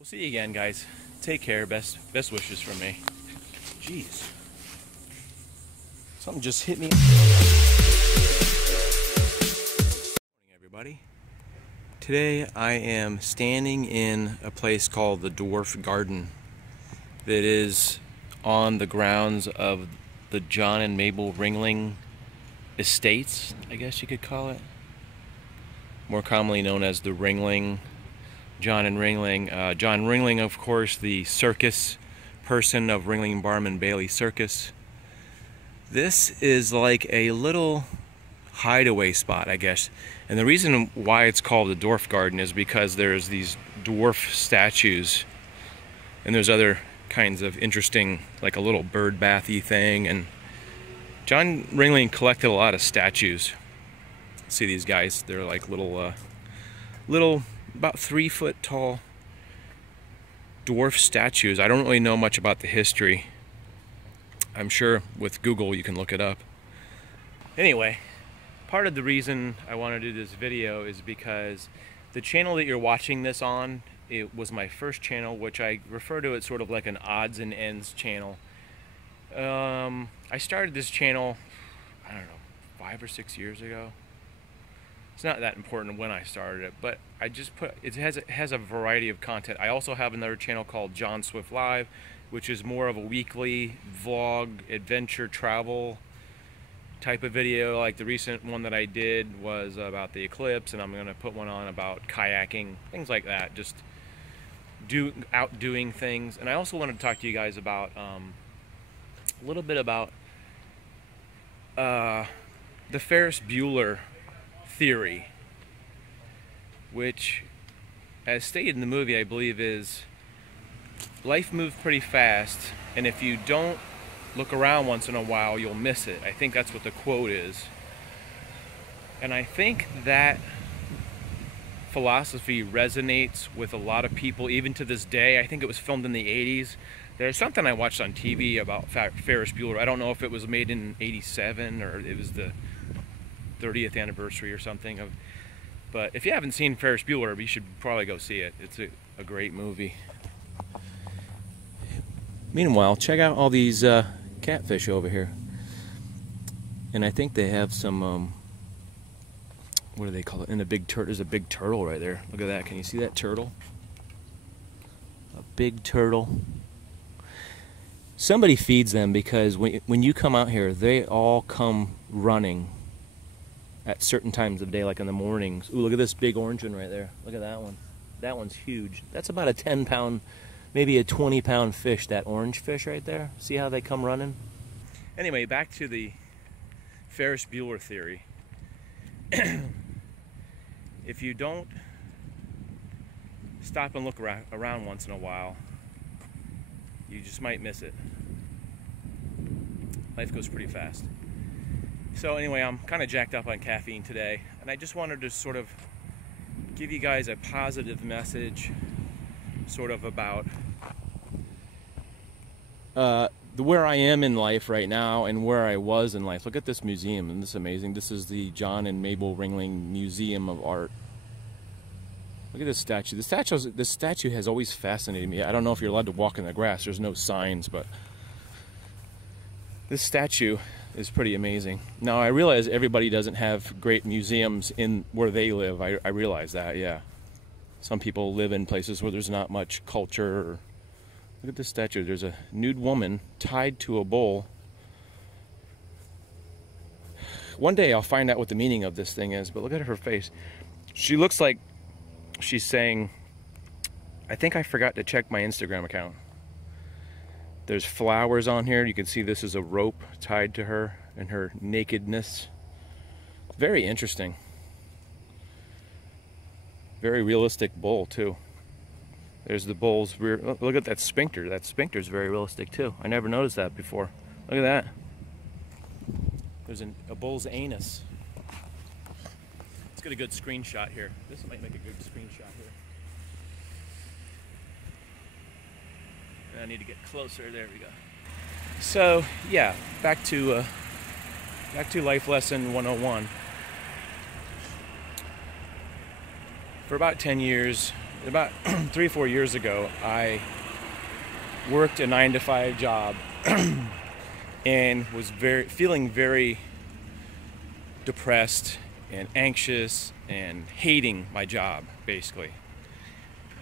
We'll see you again, guys. Take care. Best wishes from me. Jeez. Something just hit me. Good morning, everybody. Today I am standing in a place called the Dwarf Garden that is on the grounds of the John and Mabel Ringling Estates, I guess you could call it. More commonly known as the Ringling, John and Ringling. John Ringling, of course, the circus person of Ringling Barnum Bailey Circus. This is like a little hideaway spot, I guess. And the reason why it's called the Dwarf Garden is because there's these dwarf statues, and there's other kinds of interesting, like a little bird bathy thing. And John Ringling collected a lot of statues. See these guys? They're like little, about 3 foot tall dwarf statues. I don't really know much about the history. I'm sure with Google you can look it up. Anyway, part of the reason I want to do this video is because the channel that you're watching this on, it was my first channel, which I refer to as sort of like an odds and ends channel. I started this channel, I don't know, 5 or 6 years ago. It's not that important when I started it, but I just put it has a variety of content. I also have another channel called John Swift Live, which is more of a weekly vlog, adventure, travel type of video. Like the recent one that I did was about the eclipse, and I'm going to put one on about kayaking, things like that, just outdoing things. And I also wanted to talk to you guys about a little bit about the Ferris Bueller theory, which, as stated in the movie, I believe is life moves pretty fast, and if you don't look around once in a while, you'll miss it. I think that's what the quote is. And I think that philosophy resonates with a lot of people even to this day. I think it was filmed in the 80s. There's something I watched on TV about Ferris Bueller. I don't know if it was made in 87 or it was the 30th anniversary or something. But if you haven't seen Ferris Bueller, you should probably go see it. It's a great movie. Meanwhile, check out all these catfish over here. And I think they have some, what do they call it? In a big turtle. There's a big turtle right there. Look at that. Can you see that turtle? A big turtle. Somebody feeds them, because when you come out here, they all come running at certain times of day, like in the mornings. Ooh, look at this big orange one right there. Look at that one. That one's huge. That's about a 10-pound, maybe a 20-pound fish, that orange fish right there. See how they come running? Anyway, back to the Ferris Bueller theory. If you don't stop and look around once in a while, you just might miss it. Life goes pretty fast. So anyway, I'm kind of jacked up on caffeine today, and I just wanted to sort of give you guys a positive message sort of about where I am in life right now and where I was in life. Look at this museum, and this is amazing. This is the John and Mabel Ringling Museum of Art. Look at this statue. This statue has always fascinated me. I don't know if you're allowed to walk in the grass. There's no signs, but this statue is pretty amazing. Now, I realize everybody doesn't have great museums in where they live. I realize that, yeah. Some people live in places where there's not much culture. Look at this statue. There's a nude woman tied to a bull. One day I'll find out what the meaning of this thing is, but look at her face. She looks like she's saying, I think I forgot to check my Instagram account. There's flowers on here. You can see this is a rope tied to her and her nakedness. Very interesting. Very realistic bull too. There's the bull's rear. Look at that sphincter. That sphincter is very realistic too. I never noticed that before. Look at that. There's a bull's anus. Let's get a good screenshot here. This might make a good screenshot here. I need to get closer. There we go. So yeah, back to life lesson 101. For about 10 years, About 3 or 4 years ago, I worked a 9-to-5 job and was feeling very depressed and anxious and hating my job, basically.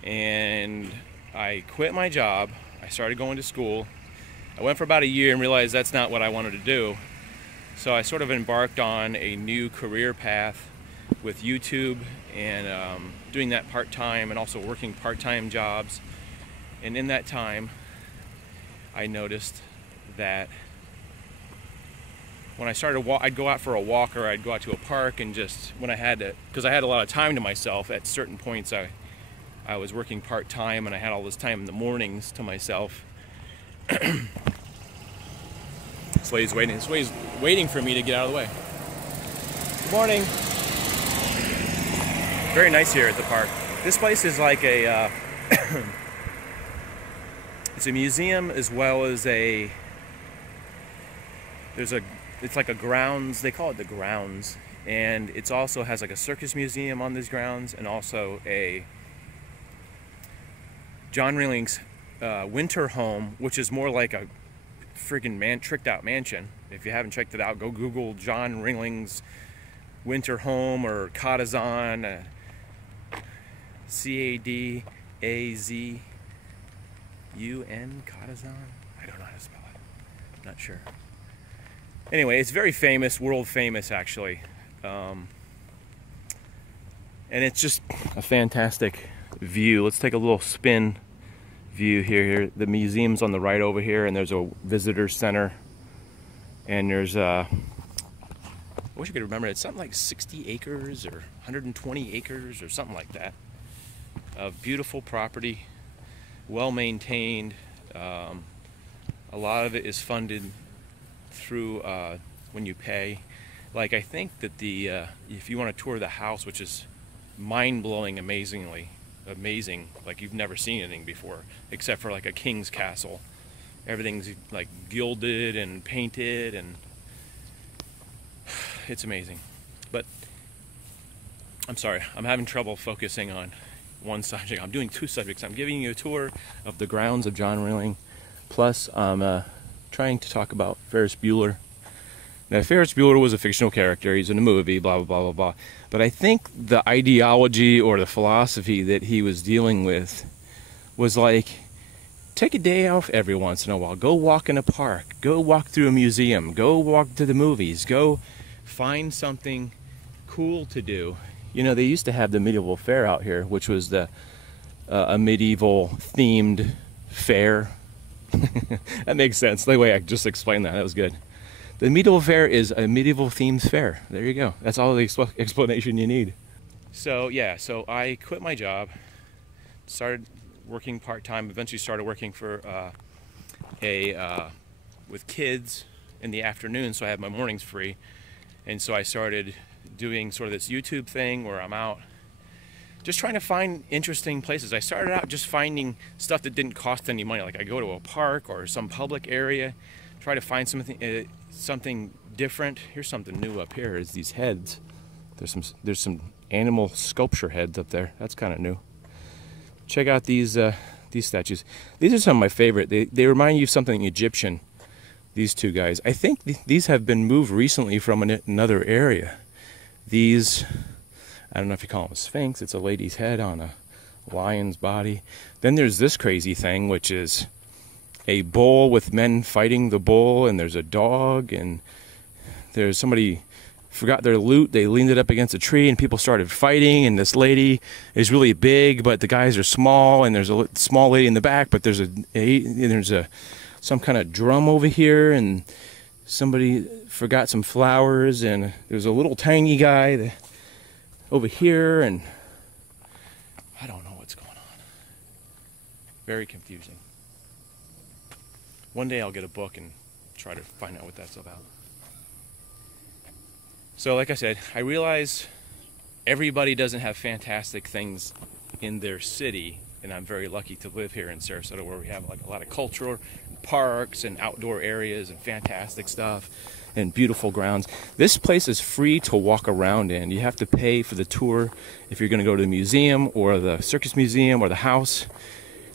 And I quit my job. I started going to school. I went for about a year and realized that's not what I wanted to do. So I sort of embarked on a new career path with YouTube and doing that part-time and also working part-time jobs. And in that time, I noticed that when I started, I'd go out for a walk or I'd go out to a park, and just when I had to, because I had a lot of time to myself at certain points, I was working part-time and I had all this time in the mornings to myself. This lady's waiting. This lady's waiting for me to get out of the way. Good morning. Very nice here at the park. This place is like a it's a museum as well as it's like a grounds, they call it the grounds, and it also has like a circus museum on these grounds, and also a John Ringling's winter home, which is more like a friggin' tricked out mansion. If you haven't checked it out, go Google John Ringling's winter home or Catazan, Cadazun, Catazan? I don't know how to spell it. I'm not sure. Anyway, it's very famous, world famous actually. And it's just a fantastic view. Let's take a little spin view here. The museum's on the right over here, and there's a visitor center. And there's I wish I could remember, it's something like 60 acres or 120 acres or something like that of beautiful property, well maintained. A lot of it is funded through when you pay. Like, I think that if you want to tour the house, which is mind-blowing, amazing, like you've never seen anything before, except for like a king's castle. Everything's like gilded and painted, and it's amazing. But I'm sorry, I'm having trouble focusing on one subject. I'm doing two subjects. I'm giving you a tour of the grounds of John Ringling, plus I'm trying to talk about Ferris Bueller. Now, Ferris Bueller was a fictional character. He's in a movie, blah, blah, blah, blah, blah. But I think the ideology or the philosophy that he was dealing with was like, take a day off every once in a while. Go walk in a park. Go walk through a museum. Go walk to the movies. Go find something cool to do. You know, they used to have the medieval fair out here, which was a medieval themed fair. That makes sense. The way I just explained that was good. The medieval fair is a medieval themed fair. There you go. That's all the explanation you need. So yeah, so I quit my job, started working part-time, eventually started working for with kids in the afternoon, so I had my mornings free. And so I started doing sort of this YouTube thing where I'm out just trying to find interesting places. I started out just finding stuff that didn't cost any money. Like, I go to a park or some public area, try to find something different. Here's something new up here, is these heads. There's some animal sculpture heads up there. That's kind of new. Check out these statues. These are some of my favorite. They remind you of something Egyptian. These two guys. I think these have been moved recently from another area. These, I don't know if you call them a sphinx. It's a lady's head on a lion's body. Then there's this crazy thing, which is a bull with men fighting the bull, and there's a dog, and there's somebody forgot their loot. They leaned it up against a tree, and people started fighting, and this lady is really big, but the guys are small, and there's a small lady in the back, but there's some kind of drum over here, and somebody forgot some flowers, and there's a little tiny guy over here, and I don't know what's going on. Very confusing. One day I'll get a book and try to find out what that's about. So like I said, I realize everybody doesn't have fantastic things in their city, and I'm very lucky to live here in Sarasota, where we have like a lot of cultural parks and outdoor areas and fantastic stuff. and beautiful grounds. This place is free to walk around in. You have to pay for the tour if you're going to go to the museum or the circus museum or the house.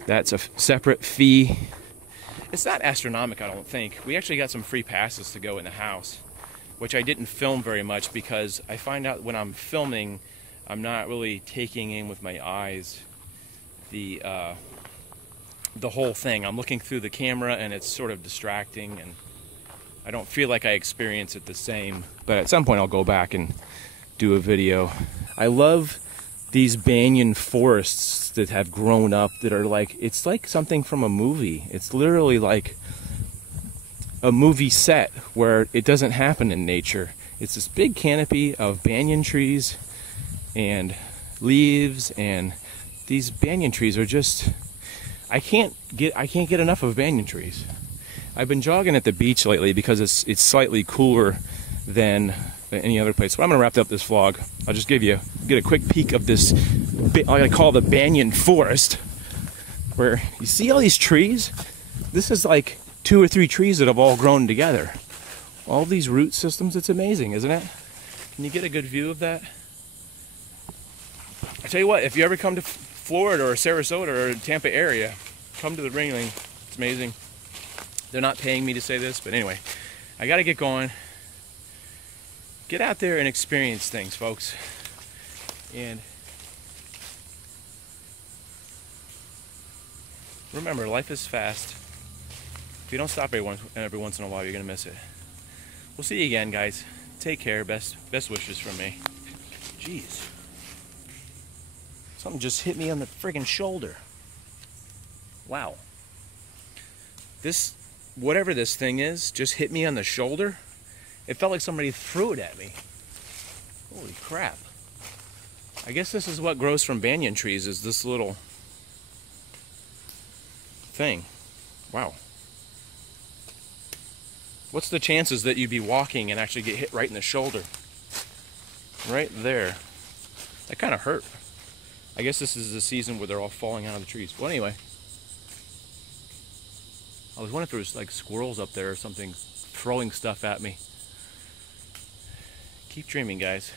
That's a separate fee. It's not astronomical, I don't think. We actually got some free passes to go in the house, which I didn't film very much because I find out when I'm filming, I'm not really taking in with my eyes the whole thing. I'm looking through the camera and it's sort of distracting, and I don't feel like I experience it the same. But at some point I'll go back and do a video. I love these banyan forests that have grown up that are like, it's like something from a movie. It's literally like a movie set where it doesn't happen in nature. It's this big canopy of banyan trees and leaves, and these banyan trees are just, I can't get enough of banyan trees. I've been jogging at the beach lately because it's slightly cooler than any other place. But I'm gonna wrap up this vlog. I'll just get a quick peek of this, I call the banyan forest, where you see all these trees. This is like 2 or 3 trees that have all grown together. All these root systems. It's amazing, isn't it? Can you get a good view of that? I tell you what, if you ever come to Florida or Sarasota or Tampa area, come to the Ringling. It's amazing. They're not paying me to say this, but anyway, I gotta get going. Get out there and experience things, folks. And remember, life is fast. If you don't stop every once in a while, you're gonna miss it. We'll see you again, guys. Take care. Best wishes from me. Jeez. Something just hit me on the friggin' shoulder. Wow. This, whatever this thing is, just hit me on the shoulder. It felt like somebody threw it at me. Holy crap. I guess this is what grows from banyan trees, is this little thing. Wow. What's the chances that you'd be walking and actually get hit right in the shoulder? Right there. That kind of hurt. I guess this is the season where they're all falling out of the trees. Well, anyway. I was wondering if there was like squirrels up there or something throwing stuff at me. Keep dreaming, guys.